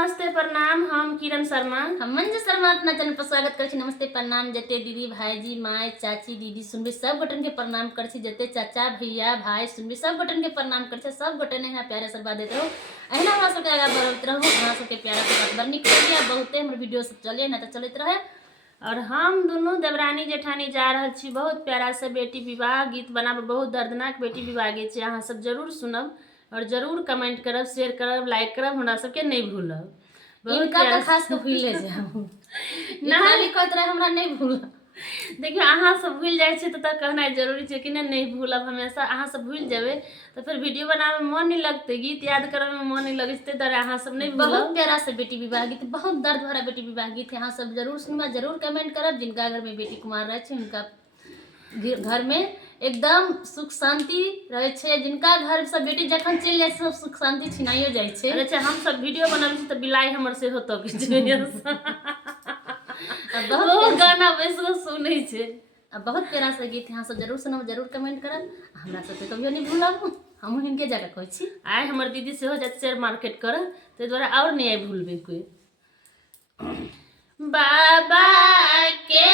नमस्ते प्रणाम। हम किरण शर्मा, हम मंजू शर्मा अपना चैनल पर स्वागत कर नमस्ते प्रणाम। जते दीदी भाईजी माय चाची दीदी सुनबे सब गोटन के प्रणाम कर जते चाचा भैया भाई सुनबे सब गोटन के प्रणाम कर सब गोटन यहाँ प्यारे आशीर्वाद देते रहो। अहिना हमरा सबके आगे बढ़त रहो। हमरा सबके प्यारा से बात बड़ निक लगे। बहुते हमर वीडियो सब चले ना तो चलत रहे। और हम दोनों देवरानी जेठानी जा रहा छी बहुत प्यारा से बेटी विवाह गीत बनाब। बहुत दर्दनाक बेटी विवाह गीत है। अहाँ सब जरूर सुनब और जरूर कमेंट करब, शेयर करब, लाइक करब। हमरा सबके नहीं भूलब। इनका तो खास के भूले जाऊ ना खाली कहत रहे हमरा नहीं भूल। देखियो अहाँ सब भूल जाए छे तो कहना जरूरी है कि नहीं भूलब। हमेशा अहाँ सब भूल जाबे तो फिर वीडियो बनावे में मन नहीं लगते, गीत याद करे में मन नहीं लगते। तरह अहाँ सब नहीं भूलब। बहुत प्यारा से बेटी विवाह गीत, बहुत दर्द भरा बेटी विवाह गीत अहाँ सब जरूर सुनबा, जरूर कमेंट करब। जिनका घर में बेटी कुमार रहे छे उनका घर में एकदम सुख शांति रहे छे। जिनका घर से बेटी जखन चल जाए सब सुख शांति छिनाइयो जाए छे। अच्छा हम सब वीडियो बनाबे छी तो बिलाई हमर से होतो किछ बहुत गाना वैसे सुनै छे। अब बहुत प्यारा से गीत यहाँ सब जरूर सुनब, जरूर कमेंट करब। हमरा सब कभियो नहीं भूलब। हम हिनके जगह कहै छी आइ हमर दीदी से हो जाए शेयर मार्केट कर ते द्वारा और नहीं भूलबे कोई। बाबा के